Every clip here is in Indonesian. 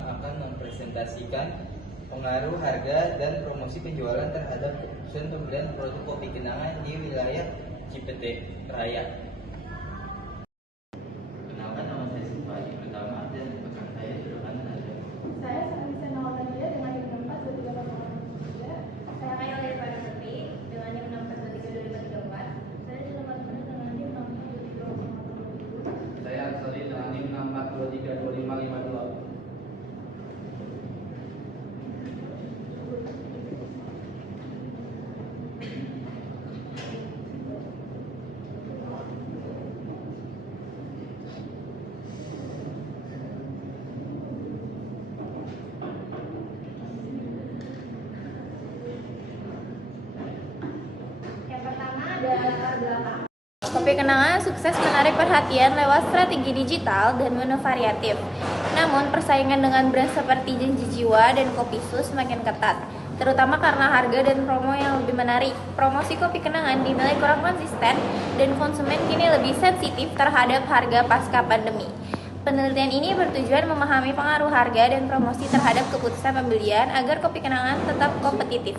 akan mempresentasikan pengaruh harga dan promosi penjualan terhadap keputusan pembelian produk kopi kenangan di wilayah Cipete Raya. Kenalkan, nama saya Sifani Pertama dan rekan saya di depan ada. Saya Sanisa Nawalania dengan NIM 6423. Saya Kayla dari Pati dengan NIM 6423. Saya juga Mas dengan NIM 6423. Saya Ansari dengan NIM 64232552. Yang pertama ada latar belakang. Kopi kenangan sukses menarik perhatian lewat strategi digital dan menu variatif. Namun, persaingan dengan brand seperti Janji Jiwa dan Kopi Sus semakin ketat, terutama karena harga dan promo yang lebih menarik. Promosi kopi kenangan dinilai kurang konsisten dan konsumen kini lebih sensitif terhadap harga pasca pandemi. Penelitian ini bertujuan memahami pengaruh harga dan promosi terhadap keputusan pembelian agar kopi kenangan tetap kompetitif.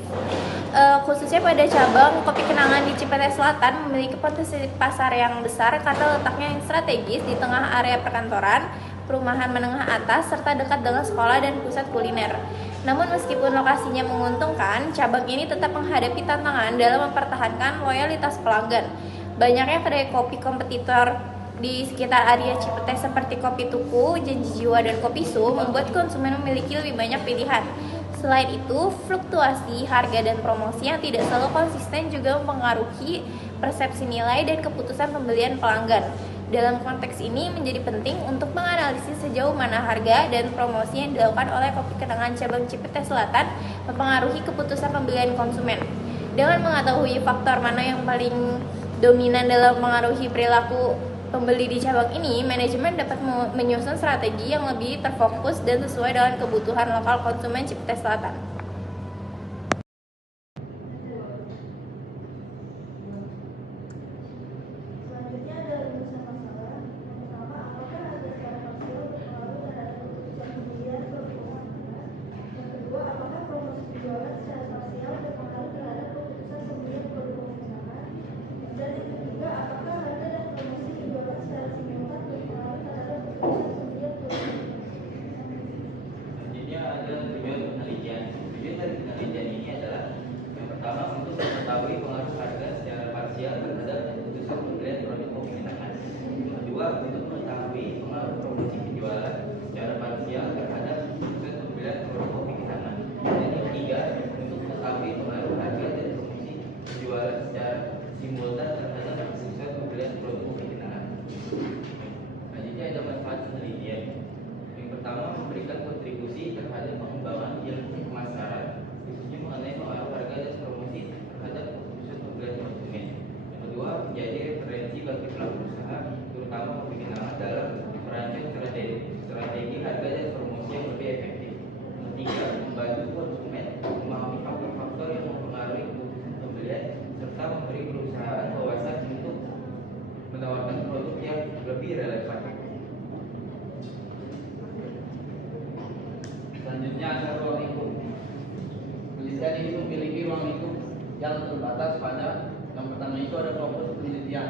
Khususnya pada cabang kopi kenangan di Cipete Selatan memiliki potensi pasar yang besar karena letaknya yang strategis di tengah area perkantoran, perumahan menengah atas, serta dekat dengan sekolah dan pusat kuliner. Namun meskipun lokasinya menguntungkan, cabang ini tetap menghadapi tantangan dalam mempertahankan loyalitas pelanggan. Banyaknya kedai kopi kompetitor di sekitar area Cipete seperti Kopi Tuku, Janji Jiwa, dan Kopi Su membuat konsumen memiliki lebih banyak pilihan. Selain itu, fluktuasi harga dan promosi yang tidak selalu konsisten juga mempengaruhi persepsi nilai dan keputusan pembelian pelanggan. Dalam konteks ini menjadi penting untuk menganalisis sejauh mana harga dan promosi yang dilakukan oleh kopi kenangan cabang Cipete Selatan mempengaruhi keputusan pembelian konsumen. Dengan mengetahui faktor mana yang paling dominan dalam mengaruhi perilaku pembeli di cabang ini, manajemen dapat menyusun strategi yang lebih terfokus dan sesuai dengan kebutuhan lokal konsumen Cipete Selatan. Selanjutnya ada rumusan masalah. Yang pertama, apakah harga secara parsial berpengaruh terhadap keputusan pembelian produk kenangan? Yang kedua, apakah promosi penjualan secara parsial berpengaruh terhadap keputusan pembelian produk kenangan? Dan yang ketiga, apakah harga dan promosi penjualan secara simultan berpengaruh terhadap keputusan pembelian produk kenangan? Selanjutnya ada tujuan penelitian. Tujuan dari penelitian ini adalah yang pertama untuk mengetahui pengaruh harga secara parsial terhadap keputusan pembelian produk kopi kenangan. Yang kedua, untuk mengetahui pengaruh promosi penjualan secara parsial terhadap keputusan pembelian produk kopi kenangan. Dan yang ketiga, untuk mengetahui pengaruh harga dan promosi penjualan secara simultan terhadap keputusan pembelian produk kopi kenangan. Selanjutnya ada manfaat penelitian. Yang pertama, memberikan kontribusi terhadap pengembangan ilmu pemasaran, khususnya mengenai pengaruh harga dan promosi terhadap keputusan pembelian konsumen. Yang kedua, menjadi referensi bagi pelaku usaha, terutama kopi kenangan dalam merancang strategi harga dan promosi yang lebih efektif. Yang ketiga, membantu konsumen memahami faktor-faktor yang mempengaruhi keputusan pembelian serta memberi perusahaan wawasan untuk menawarkan produk yang lebih relevan. Selanjutnya ada ruang lingkup. Penelitian ini memiliki ruang lingkup yang terbatas pada yang pertama itu ada fokus penelitian.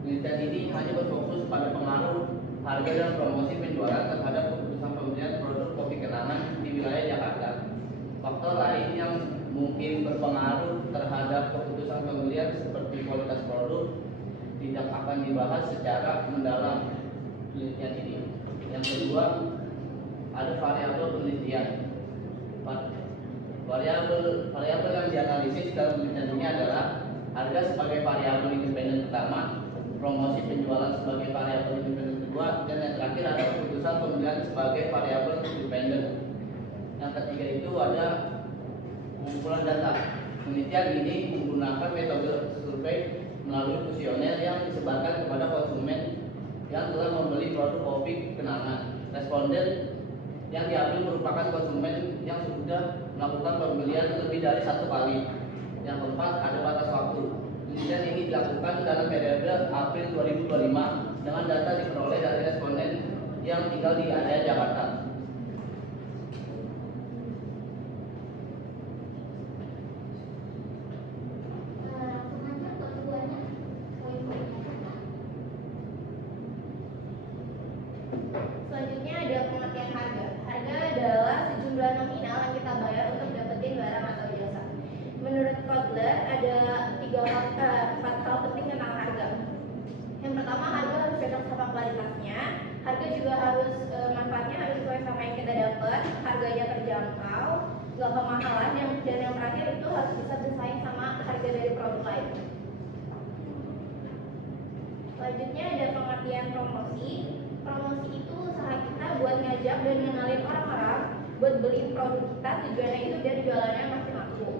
Penelitian ini hanya berfokus pada pengaruh harga dan promosi penjualan terhadap keputusan pembelian produk kopi kenangan di wilayah Jakarta. Faktor lain yang mungkin berpengaruh terhadap keputusan pembelian seperti kualitas produk tidak akan dibahas secara mendalam penelitian ini. Yang kedua, ada variabel penelitian. Variabel yang dianalisis dalam penelitian ini adalah harga sebagai variabel independen pertama, promosi penjualan sebagai variabel independen kedua, dan yang terakhir ada keputusan pembelian sebagai variabel independen. Yang ketiga itu ada pengumpulan data. Penelitian ini menggunakan metode survei melalui kuesioner yang disebarkan kepada konsumen yang telah membeli produk kopi kenangan. Responden yang diambil merupakan konsumen yang sudah melakukan pembelian lebih dari 1 kali. Yang keempat, ada batas waktu. Penelitian ini dilakukan dalam periode April 2025 dengan data diperoleh dari responden yang tinggal di area Jakarta. Harga juga harus manfaatnya harus sesuai sama yang kita dapat, harganya terjangkau, nggak kemahalan, dan yang terakhir itu harus bisa bersaing sama harga dari produk lain. Selanjutnya ada pengertian promosi. Promosi itu usaha kita buat ngajak dan ngenalin orang-orang buat beli produk kita, tujuannya itu biar jualannya makin laku.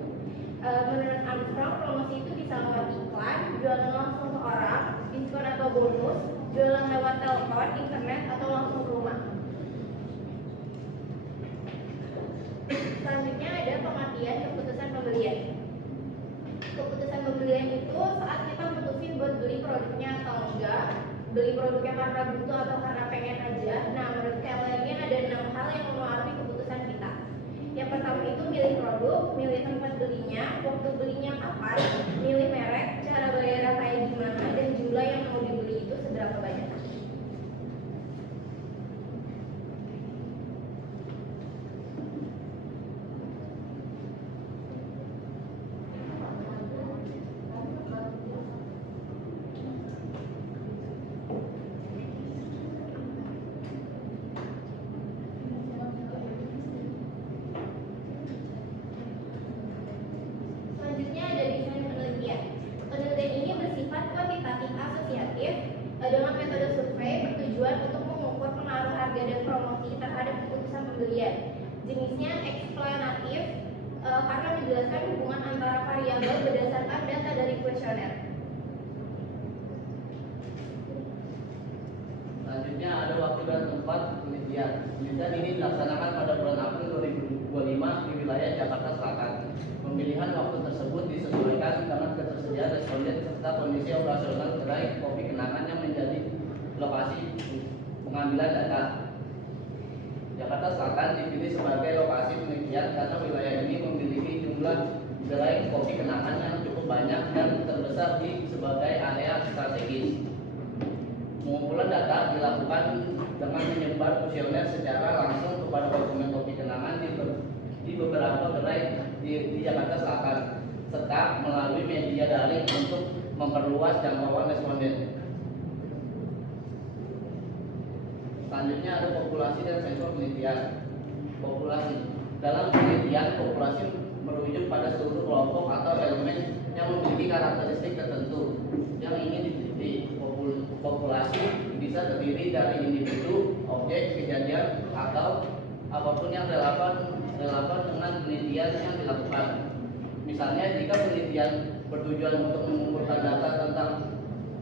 Menurut Armstrong, promosi itu bisa lewat iklan, jualan langsung ke orang, diskon atau bonus, jualan lewat telepon, internet, atau langsung ke rumah. Selanjutnya ada pengertian keputusan pembelian. Keputusan pembelian itu saat kita mutusin buat beli produknya atau enggak, beli produknya karena butuh atau karena pengen aja. Nah, menurut Kellerian ada 6 hal yang mempengaruhi keputusan kita. Yang pertama itu milih produk, milih tempat belinya, waktu belinya kapan, milih merek, cara bayarnya kayak gimana, dan jumlah yang mau dibeli itu seberapa banyak. Selanjutnya ada desain penelitian. Penelitian ini bersifat kuantitatif asosiatif dengan metode survei bertujuan untuk mengukur pengaruh harga dan promosi terhadap keputusan pembelian. Jenisnya eksplanatif karena menjelaskan hubungan antara variabel berdasarkan data dari kuesioner. Selanjutnya ada waktu dan tempat penelitian. Penelitian ini dilaksanakan pada bulan April 2025 di wilayah Jakarta Selatan. Pemilihan waktu tersebut disesuaikan dengan ketersediaan responden serta kondisi operasional gerai kopi kenangan yang menjadi lokasi pengambilan data. Jakarta Selatan dipilih sebagai lokasi penelitian karena wilayah ini memiliki jumlah gerai kopi kenangan yang cukup banyak dan terbesar di sebagai area strategis. Pengumpulan data dilakukan dengan menyebar kuesioner secara langsung kepada konsumen kopi kenangan di beberapa gerai di Jakarta Selatan, serta melalui media daring untuk memperluas jangkauan responden. Selanjutnya ada populasi dan sensor penelitian. Populasi. Dalam penelitian, populasi merujuk pada seluruh kelompok atau elemen yang memiliki karakteristik tertentu yang ingin diteliti. Populasi bisa terdiri dari individu, objek, kejadian, atau apapun yang relevan dengan penelitian yang dilakukan. Misalnya, jika penelitian bertujuan untuk mengumpulkan data tentang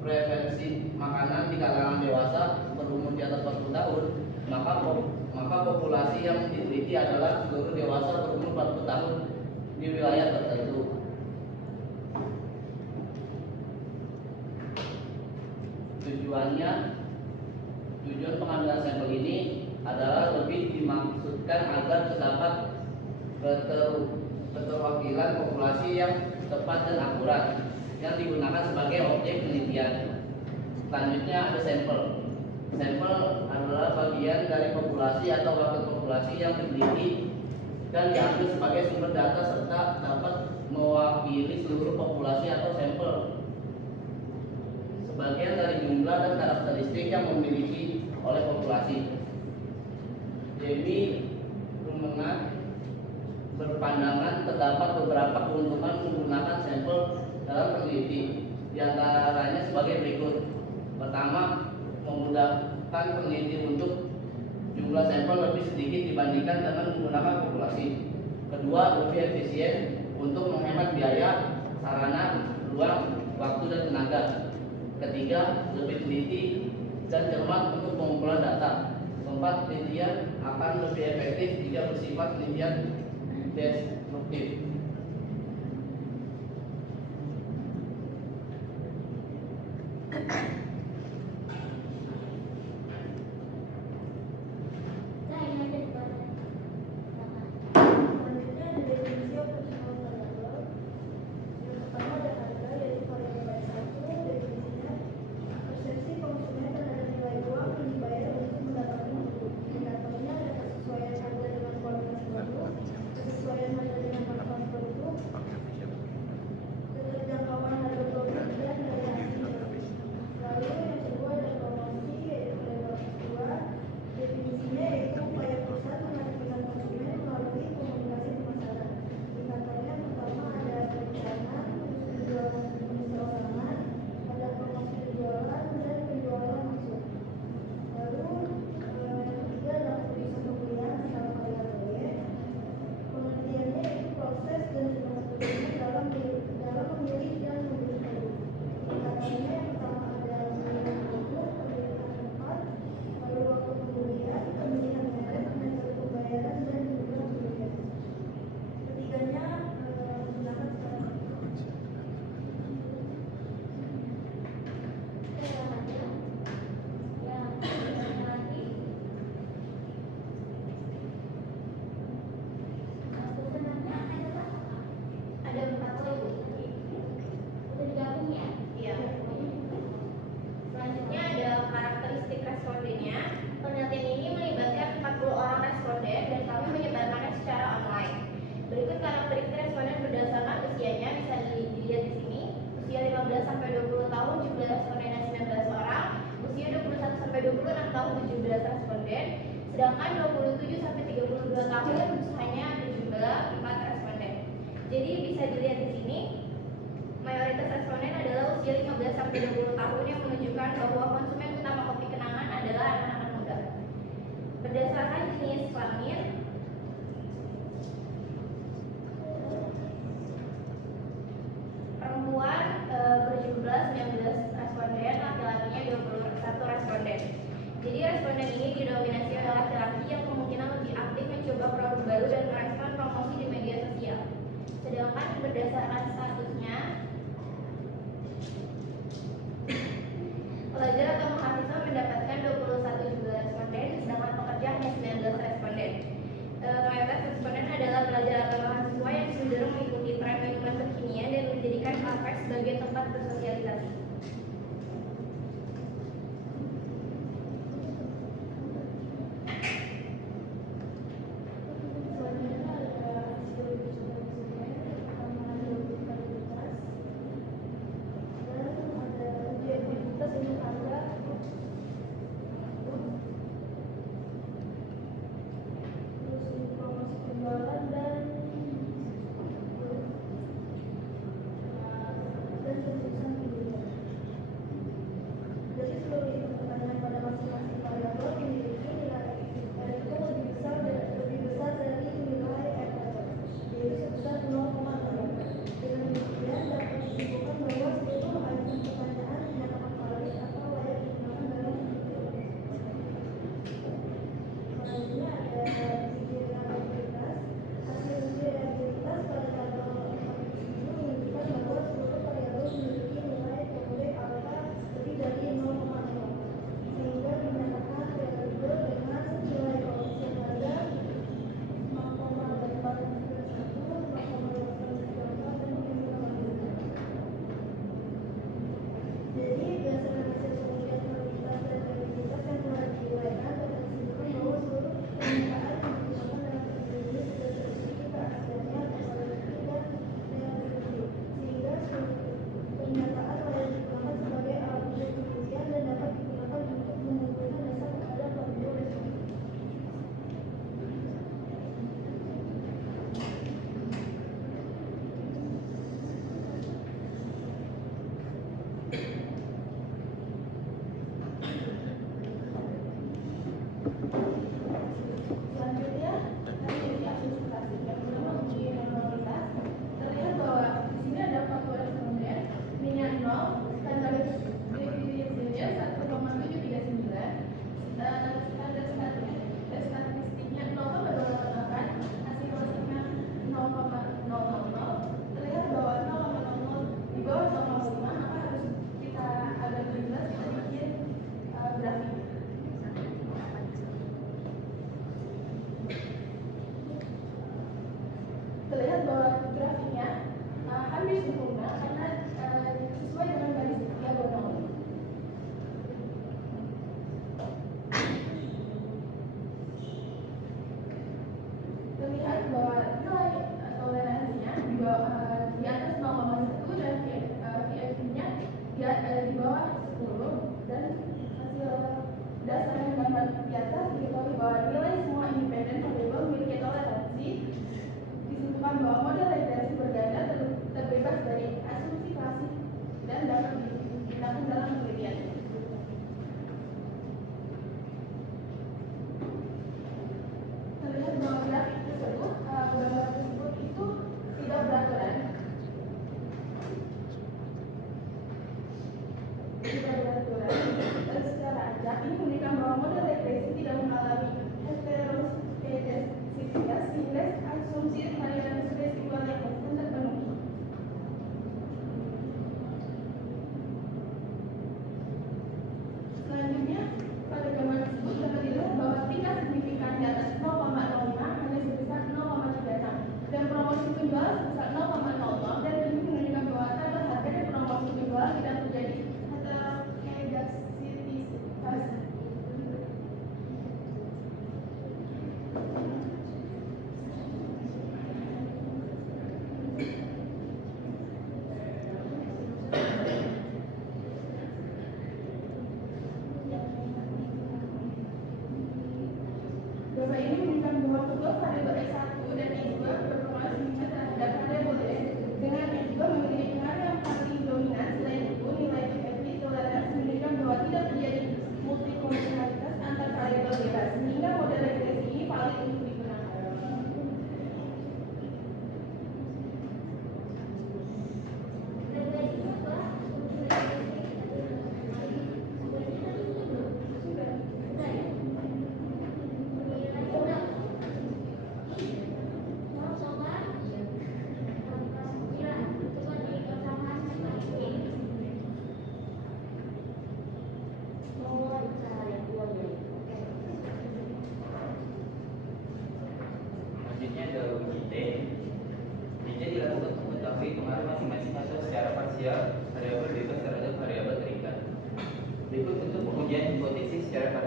preferensi makanan di kalangan dewasa berumur di atas 40 tahun, maka populasi yang diteliti adalah seluruh dewasa berumur 40 tahun di wilayah tertentu. Tujuan pengambilan sampel ini adalah lebih dimaksudkan agar terdapat keterwakilan populasi yang tepat dan akurat yang digunakan sebagai objek penelitian. Selanjutnya ada sampel. Sampel adalah bagian dari populasi atau wakil populasi yang diteliti dan diambil sebagai sumber data serta dapat mewakili seluruh populasi atau sampel. Sebagian dari jumlah dan karakteristik yang memiliki oleh populasi. Demi Rumengat berpandangan terdapat beberapa keuntungan menggunakan sampel dalam peneliti, di antaranya sebagai berikut. Pertama, memudahkan peneliti untuk jumlah sampel lebih sedikit dibandingkan dengan menggunakan populasi. Kedua, lebih efisien untuk menghemat biaya, sarana, ruang, waktu, dan tenaga. Ketiga, lebih teliti dan cermat untuk pengumpulan data. Keempat, penelitian akan lebih efektif jika bersifat penelitian destruktif. Selanjutnya ada definisi operasional variabel. Yang pertama ada harga, yaitu variabel satu. Definisinya persepsi konsumen terhadap nilai uang yang dibayar untuk mendapatkan produk. Indikatornya ada kesesuaian harga dengan kualitas produk, kesesuaian harga dengan manfaat produk, keterjangkauan harga produk, dan variasi. Sedangkan 27 sampai 32 tahun hanya ada jumlah 4 responden. Jadi bisa dilihat di sini mayoritas responden adalah usia 15 sampai 20 tahun yang menunjukkan bahwa konsumen utama kopi kenangan adalah anak-anak muda. Berdasarkan jenis kelamin, perempuan berjumlah 19 responden, laki-lakinya 21 responden. Jadi responden ini didominasi oleh laki-laki yang kemungkinan lebih aktif mencoba produk baru dan merespon promosi di media sosial. Sedangkan berdasarkan statusnya, pelajar atau mahasiswa mendapatkan 21 jumlah responden, sedangkan pekerja hanya 19 responden. Mayoritas responden adalah pelajar atau mahasiswa yang cenderung mengikuti tren minuman kekinian dan menjadikan kafe sebagai tempat bersosialisasi.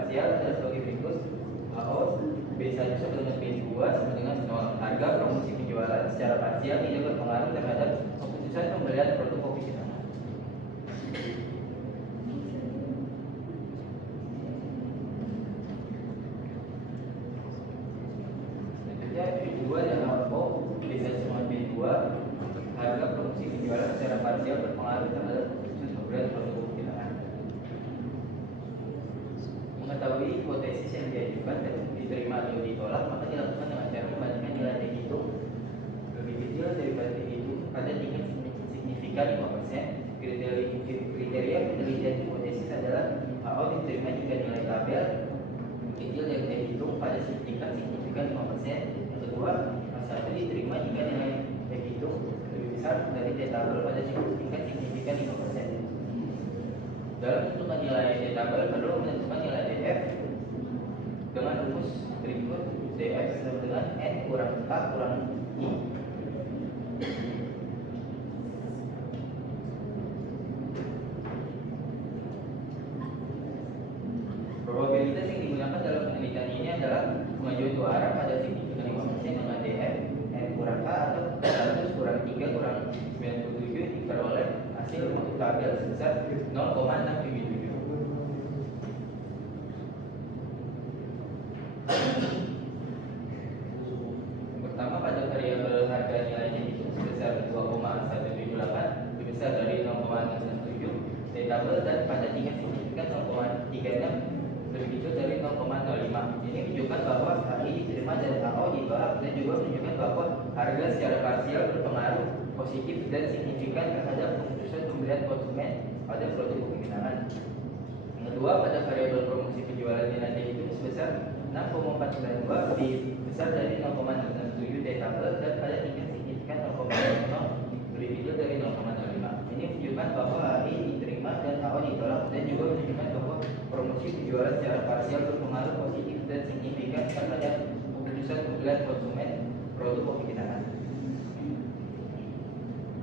parsial adalah sebagai berikut. AO B1 sama dengan B2 sama dengan 0. Harga promosi penjualan secara parsial tidak berpengaruh terhadap keputusan pembelian produk kopi kenangan. Selanjutnya B2 dan AO B1 sama B2, harga promosi penjualan secara parsial berpengaruh terhadap keputusan pembelian produk kopi kenangan. Mengetahui hipotesis yang diajukan dan diterima atau ditolak, maka dilakukan dengan cara membandingkan nilai T hitung lebih kecil daripada T hitung pada tingkat signifikan 5%. Kriteria penelitian hipotesis adalah AO diterima jika nilai tabel lebih kecil dari T hitung pada tingkat signifikan 5%. Yang kedua, A1 diterima jika nilai T hitung lebih besar dari T tabel pada tingkat signifikan 5%. Dalam menentukan nilai T tabel perlu menentukan nilai DF dengan rumus berikut. DF sama dengan N kurang K kurang I. Probabilitas yang digunakan dalam penelitian ini adalah pengajuan dua arah pada signifikan 5% dengan DF N kurang K atau 100 kurang 3 kurang 97 diperoleh hasil untuk tabel sebesar 0,677. Pertama, pada variabel harga nilainya itu sebesar 2,178 lebih besar dari 0,667 T tabel, dan pada tingkat signifikan 0,36 lebih kecil dari 0,05. Ini menunjukkan bahwa HI diterima dan AO ditolak, dan juga menunjukkan bahwa harga secara parsial berpengaruh positif dan signifikan terhadap keputusan pembelian konsumen pada produk kopi kenangan. Yang kedua, pada variabel promosi penjualan nilai T itu sebesar 6,492 lebih besar dari 0,667 T tabel, dan pada tingkat signifikan 0,00 lebih kecil dari 0,05. Ini menunjukkan bahwa HI diterima dan AO ditolak, dan juga menunjukkan bahwa promosi penjualan secara parsial berpengaruh positif dan signifikan terhadap keputusan pembelian konsumen produk kopi kenangan.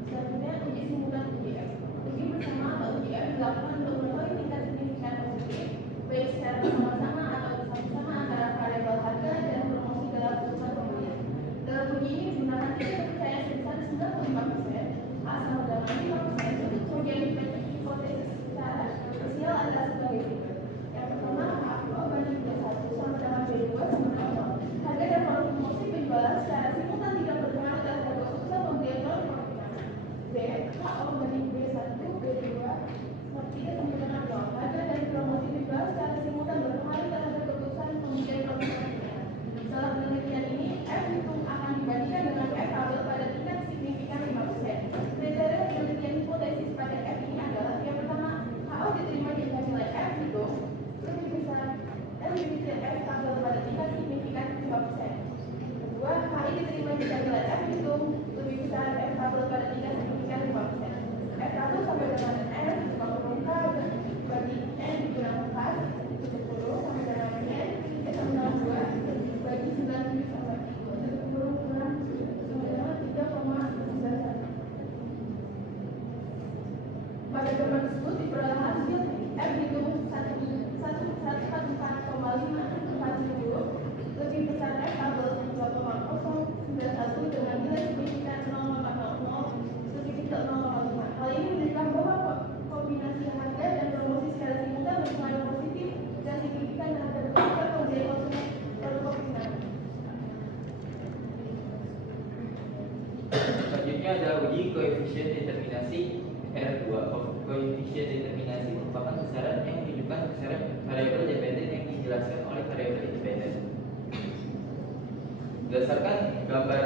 Selanjutnya, uji simultan UGM. Uji bersama atau UGM dilakukan untuk mengetahui tingkat signifikan positif, baik secara bersama-sama atau bersama-sama antara variabel harga dan promosi dalam keputusan pembelian. Dalam uji ini digunakan tingkat kepercayaan sebesar 95%, A sama dengan 5%. Untuk kemudian hipotesis secara parsial adalah sebagai berikut. Yang pertama, A2 banding B1 sama dengan B2 sama dengan 0. Harga dan promosi penjualan secara simultan tidak berpengaruh terhadap keputusan pembelian produk kopi kenangan. B. AO banding B1 B2 tidak sama dengan 0. Harga dan promosi penjualan secara simultan berpengaruh terhadap keputusan pembelian produk kopi kenangan. Dalam penelitian ini, F hitung akan dibandingkan dengan F tabel pada tingkat signifikan 5%. Kriteria penelitian hipotesis pada F ini adalah: yang pertama, AO diterima jika nilai F hitung lebih besar dan lebih kecil F tabel pada tingkat signifikan 5%. Kedua, HI diterima jika nilai F hitung lebih besar F tabel pada tingkat signifikan 5%. F tabel sama dengan N kurang K bagi N dikurang K 10 sama dengan N sama dengan 2 bagi 97 sama 10 kurang sama dengan 3,91. Pada gambar tersebut diperoleh hasil F hitung 144,540 lebih besar F tabel 2,091 dengan nilai signifikan 0,00 lebih kecil 0,5. Hal ini menunjukkan bahwa kombinasi harga dan promosi secara simultan berpengaruh positif dan signifikan terhadap keputusan pembelian konsumen produk kopi kenangan. Selanjutnya adalah uji koefisien determinasi R2. Koefisien determinasi merupakan besaran yang menunjukkan besaran variabel dependen yang dijelaskan oleh variabel independen. Berdasarkan gambar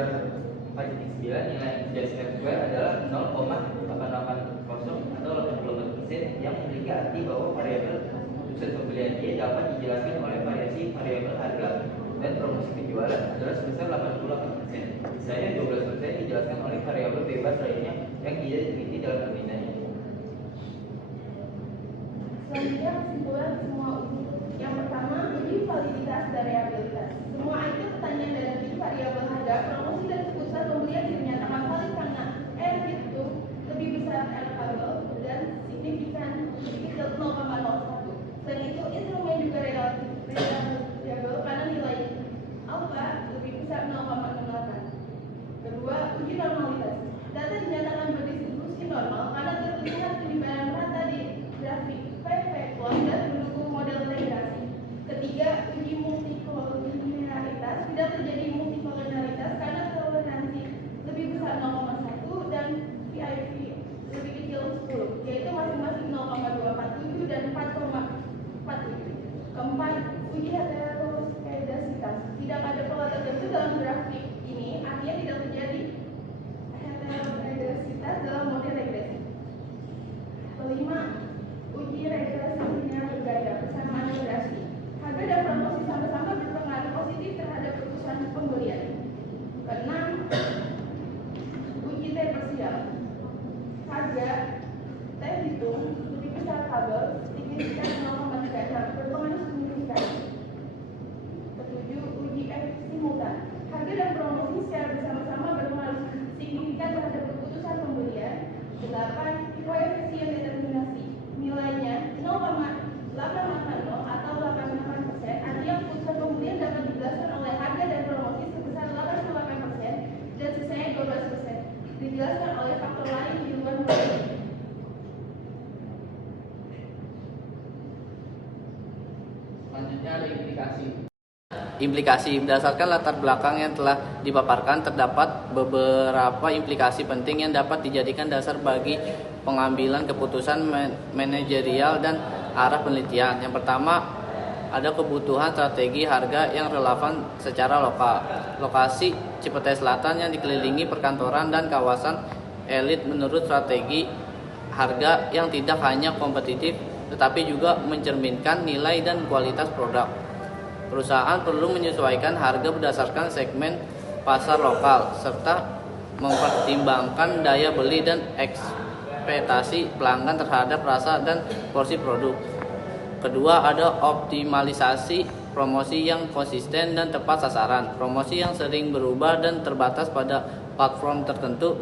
4.9, nilai jas R2 adalah 0,880 atau 84%, yang memiliki arti bahwa variabel keputusan pembelian Y dapat dijelaskan oleh variasi variabel harga dan promosi penjualan adalah sebesar 88%. Sisanya 12% dijelaskan oleh variabel bebas lainnya yang tidak diteliti dalam penelitian ini. Selanjutnya, kesimpulan semua uji. Yang pertama, uji validitas variabilitas. Semua itu pertanyaan dalam uji variabel harga, promosi dan keputusan pembelian dinyatakan valid karena R itu lebih besar R tabel dan signifikan lebih kecil 0,01. Selain itu, instrumen juga relatif implikasi. Berdasarkan latar belakang yang telah dipaparkan, terdapat beberapa implikasi penting yang dapat dijadikan dasar bagi pengambilan keputusan manajerial dan arah penelitian. Yang pertama, ada kebutuhan strategi harga yang relevan secara lokal. Lokasi Cipete Selatan yang dikelilingi perkantoran dan kawasan elit menurut strategi harga yang tidak hanya kompetitif tetapi juga mencerminkan nilai dan kualitas produk. Perusahaan perlu menyesuaikan harga berdasarkan segmen pasar lokal serta mempertimbangkan daya beli dan ekspektasi pelanggan terhadap rasa dan porsi produk. Kedua, ada optimalisasi promosi yang konsisten dan tepat sasaran. Promosi yang sering berubah dan terbatas pada platform tertentu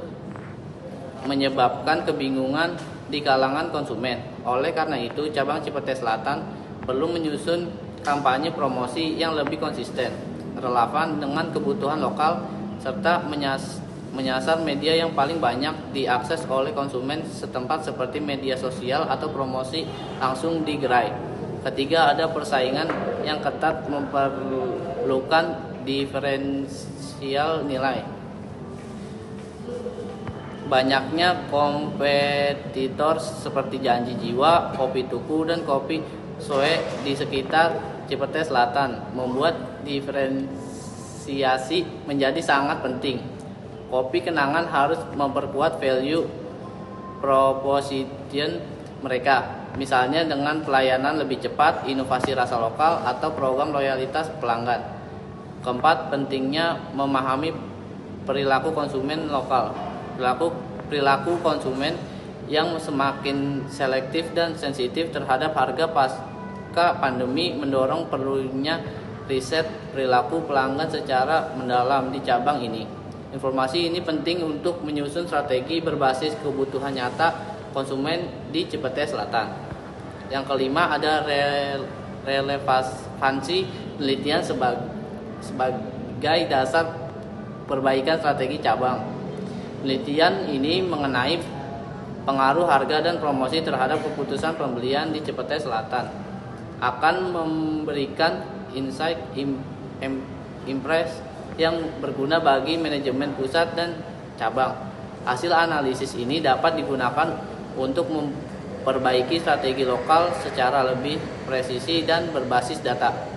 menyebabkan kebingungan di kalangan konsumen. Oleh karena itu, cabang Cipete Selatan perlu menyusun kampanye promosi yang lebih konsisten, relevan dengan kebutuhan lokal, serta menyasar media yang paling banyak diakses oleh konsumen setempat seperti media sosial atau promosi langsung di gerai. Ketiga, ada persaingan yang ketat memerlukan diferensial nilai. Banyaknya kompetitor seperti Janji Jiwa, Kopi Tuku, dan Kopi Soe di sekitar Cipete Selatan membuat diferensiasi menjadi sangat penting. Kopi Kenangan harus memperkuat value proposition mereka, misalnya dengan pelayanan lebih cepat, inovasi rasa lokal, atau program loyalitas pelanggan. Keempat, pentingnya memahami perilaku konsumen lokal. Perilaku konsumen yang semakin selektif dan sensitif terhadap harga pasca pandemi mendorong perlunya riset perilaku pelanggan secara mendalam di cabang ini. Informasi ini penting untuk menyusun strategi berbasis kebutuhan nyata konsumen di Cipete Selatan. Yang kelima, ada relevansi penelitian sebagai dasar perbaikan strategi cabang. Penelitian ini mengenai pengaruh harga dan promosi terhadap keputusan pembelian di Cipete Selatan akan memberikan insight impress yang berguna bagi manajemen pusat dan cabang. Hasil analisis ini dapat digunakan untuk memperbaiki strategi lokal secara lebih presisi dan berbasis data.